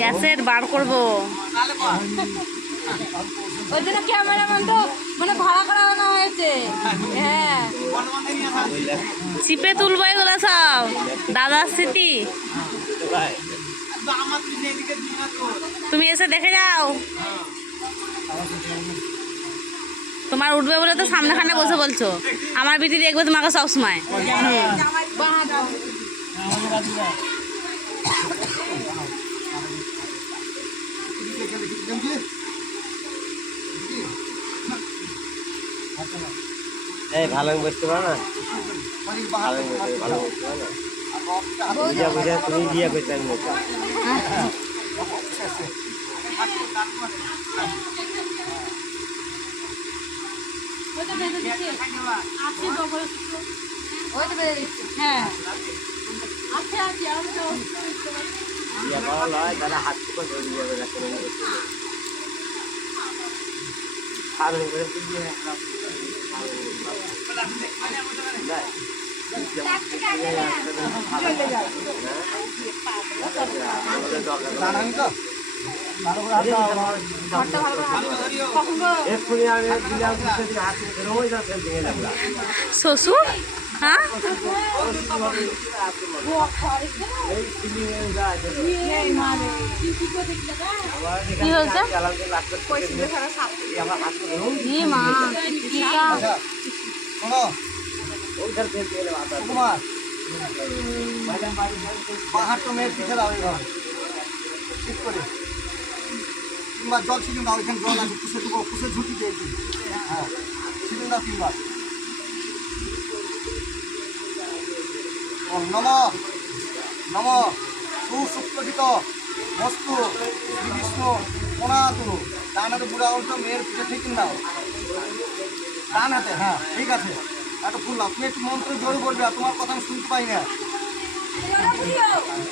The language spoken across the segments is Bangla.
ক্যাসেট বার করবো, ওই জন্য ক্যামেরাম্যান তো মানে ভাড়া করা আনা হয়েছে। হ্যাঁ, চিপে তুলবো এগুলো সব দাদার স্মৃতি। তুমি এসে দেখে যাও, তোমার উঠবে বলে তো সামনেখানে বসে বলছো। আমার বিটি দেখবে তোমাকে সবসময়। এই ভালো বুঝতে পারো না, ভালো বুঝতে পারো না, বুঝা বুঝা তুমি বিয়ে করতে আমি হ্যাঁ বিয়ে করা নয়, তাহলে হাত থেকে ধরে বিয়ে করে রাখতে হবে। আর করে শ্বশুর, হ্যাঁ কি হয়েছে? মা পাহাড়টা মেয়ের পিঠে দাও এবার ঠিক করে, কিংবা জল ছিলুন দাও, ওইখানে জল আছে, পুষে দেবো, পুষে ঝুঁকি দিয়েছি। হ্যাঁ, ছিলুন দাও 3 বার। নম নম সুশুক্রিত বস্তু শ্রী বিষ্ণু প্রণাতু। ডান হাতে বুড়া আঙুলটা মেয়ের পিঠে ঠিক দাও, ডান হাতে। হ্যাঁ ঠিক আছে, একটা ফুল দাও। তুমি একটু মন্ত্র জোরে বলবে, আর তোমার কথা আমি শুনতে পাই না।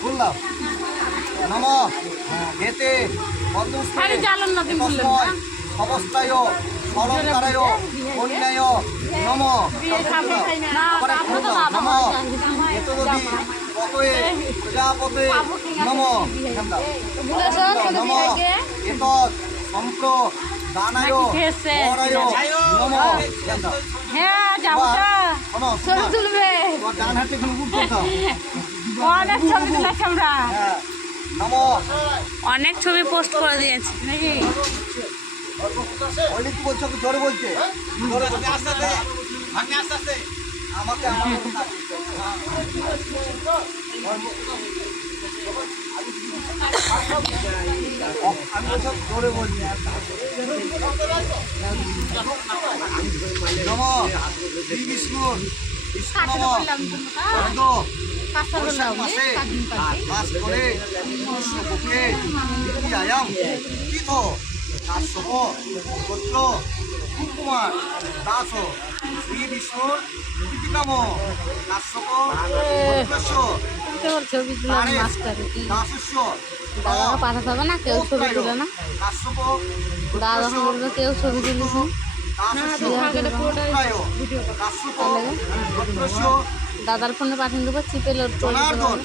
ফুল দাও। নম এতে অবস্থায় অলঙ্কারায় কন্যায় নম। নম এতদি পতয়ে প্রজাপতে নম। নম এত সম্প্র দানায় পরায় নম। হ্যাঁ যাবো তো, ছবি তুলবে, ডান হাতে এখন উঠ দাও। অনেক ছবি তুলেছি আমরা। হ্যাঁ নম অনেক ছবি পোস্ট করে দিয়েছি নাকি অনেক কি বলছো, জোরে বলছে, জোরে বলছে, আস্তে আস্তে ভাগ্নে, আস্তে আস্তে আমাকে আমি বলছি জোরে বলছি। নম শ্রী বিষ্ণুর বিষ্ণু মাসে বাস করে কৃষ্ণপক্ষে দ্বিতীয়ায়াম তীর্থ কাশ্যপ গোত্র কুমার দাস শ্রী বিষ্ণুর পিতাম কাশ্যপ ছবি তুলাম মাস্টার দাসস্য দাদাকে পাঠাতে হবে না, কেউ ছবি তুলে না। কাশ্যপ দাদা বলবে কেউ ছবি তুলেছে দাদার ফোনে পাঠিয়ে দেবো, চিপে লোড করে দিতে পারবে।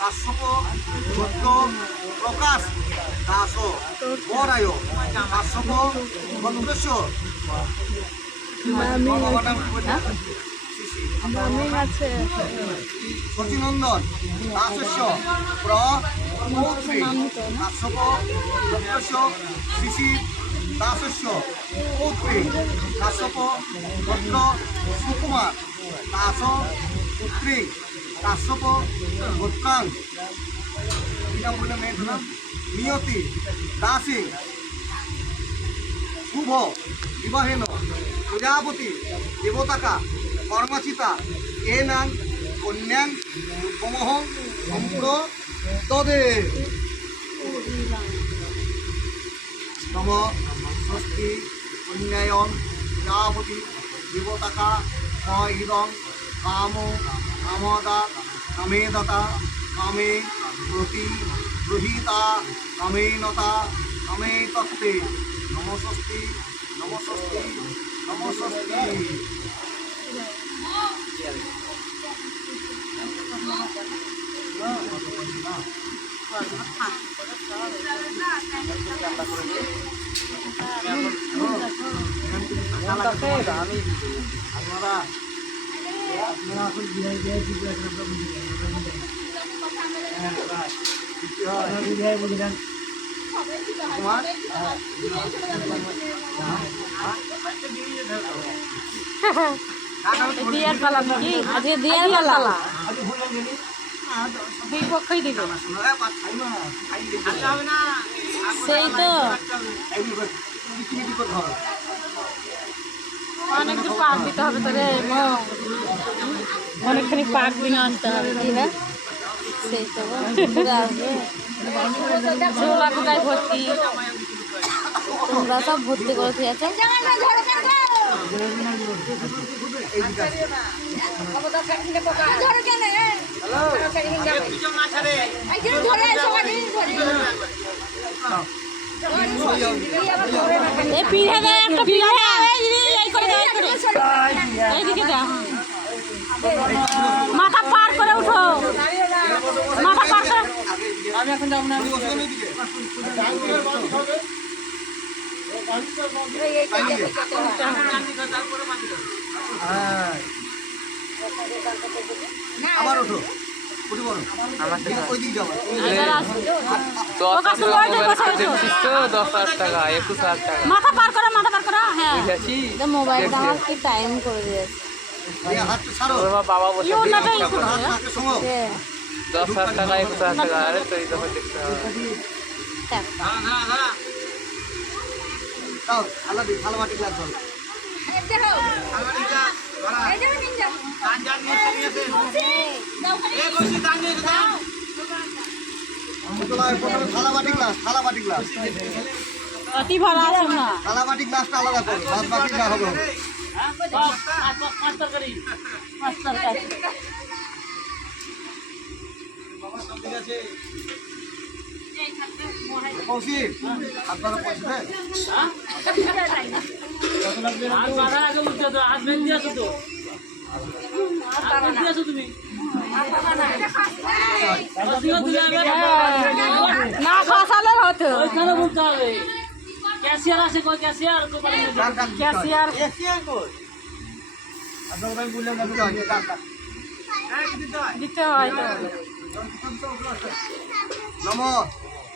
কাশ্যপ গোত্র প্রকাশ দাস বরায় কাশ্যপ গোত্রস্য শচীনন্দন দাসস্য প্রৌত্রী কাশ্যপ গোত্রস্য শিশির দাসস্য পৌত্রী কাশ্যপ গোত্র সুকুমার দাস পুত্রী কাশ্যপ গোত্রাং। কি নাম বললাম মেয়ের নাম? নিয়তি দাসী শুভ বিবাহেন প্রজাপতি দেবতাকা কর্মাচিতা এনাং কন্যাং উপমহং সম্প্র তদে। নম স্বস্তি কন্যায়ং প্রজাপতি দেবতাকা ইদং কাম কামদা কামেদতা কামে প্রতি গৃহীতা কামেনতা কামে তত্ত্বে নমস্তি নমস্তি নমস্তি। দিয়ার পালা নাকি? আজকে দিয়ার পালা। দুই পক্ষই দিবে। সেই তো অনেক দূর পাক দিতে হবে তো রে অনেকখানি পাক দিনে আসতে হবে দিদা, সেই তো গো, পুরো আসবে। ঝোলা কোথায় ভর্তি তোমরা সব ভর্তি করে দিয়েছো। এ পিঠে দে, একটা পিঠে এই করে দাও, এই করে। এইদিকে দাও, মাথা পার করে উঠো, মাথা পার করে। আমি এখন যাবো না আবার ওঠো, উঠে পড়ো। ওই দিক যাবো। মাথা পার করো, মাথা পার করো। হ্যাঁ, মোবাইলটা আমার কি টাইম করে দিয়েছে। এই হাতটা ছাড়ো। বাবা বসে ইউনাটা ইউজ হাত করো। হাতে শোনো। 10,000 টাকা 21,000 টাকা আরে তো এই দফা দেখতে হবে দাও, থালা দিই, থালা বাটি গ্লাস ধরো। প্রথমে থালা বাটি গ্লাস, থালা বাটি গ্লাস। অতি ভালো আছে না। থালা বাটি গ্লাসটা আলাদা করো, বাদ বাকি যা হবে হবে। কৌশিক, হাত ধরো, পয়সা দে। না খসালে হতো। ক্যাশিয়ার আছে কই ক্যাশিয়ার ডান কান দিতে হয়। ক্যাশিয়ার আপনাকে আমি বললাম না, দিতে হয়, ডান কান। দিতে হয় তো নম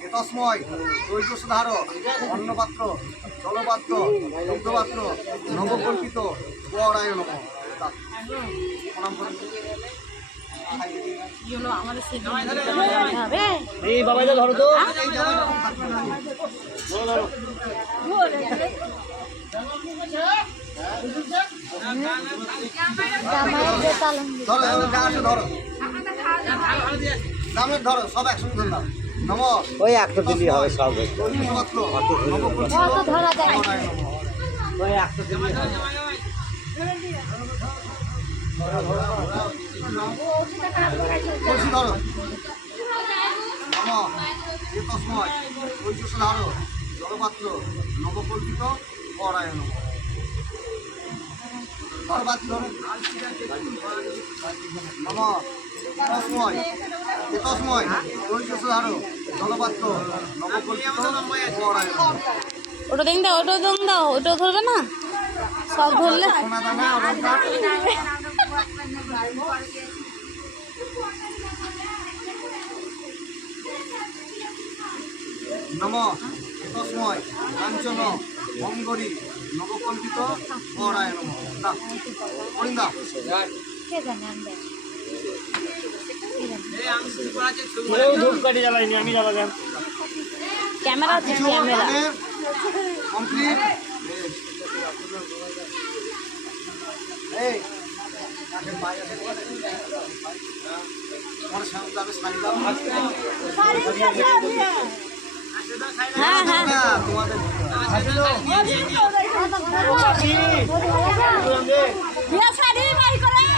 এতস্ময় দৈর্ঘ্যধার অন্নপাত্র জলপাত্র দুগ্ধপাত্র নবকল্পিত গড়ায় নম। প্রণাম করেন। কি হলো আমাদের সে হবে। এই বাবাইদা ধরো তো। এই জামাইটা খুব থাকবে না। ধরো, এবার ডাঙাটা ধরো। দামের ধরো, সব একসঙ্গে ধরে নাও। নম ওই একটা দিলি হবে সব। দৈর্ঘ্যপাত্র নবকল্পিত অত ধরা যায় না। গড়ায় নম। ওই একটা দিলি হবে। কলসি ধরো। নম এতস্ময় দৈর্ঘ্যধার জলপাত্র নবকল্পিত গড়ায় নম। ধরো, বাতি ধরো। নম এতস্ময় দৈর্ঘ্যধার জলপাত্র নবকল্পিত গড়ায় নম। ওটা দিন দাও, ওটা দিন দাও, ওটা ধরবে না, সব ধরলে। সোনা দানা অলঙ্কার নম এতস্ময় কাঞ্চন মঙ্গরি নবকল্পিত গড়ায় নম। পরিন্দা কেউ ধূপকাঠি জ্বালাইনি, আমি জ্বালালাম। ক্যামেরা আছে, ক্যামেরা। কমপ্লিট। এই কাকে পায়ে আছে তোমার সামনে যাবে শাড়ি দাও। হ্যাঁ হ্যাঁ, না তোমাদের বিয়া শাড়ি বাই করে।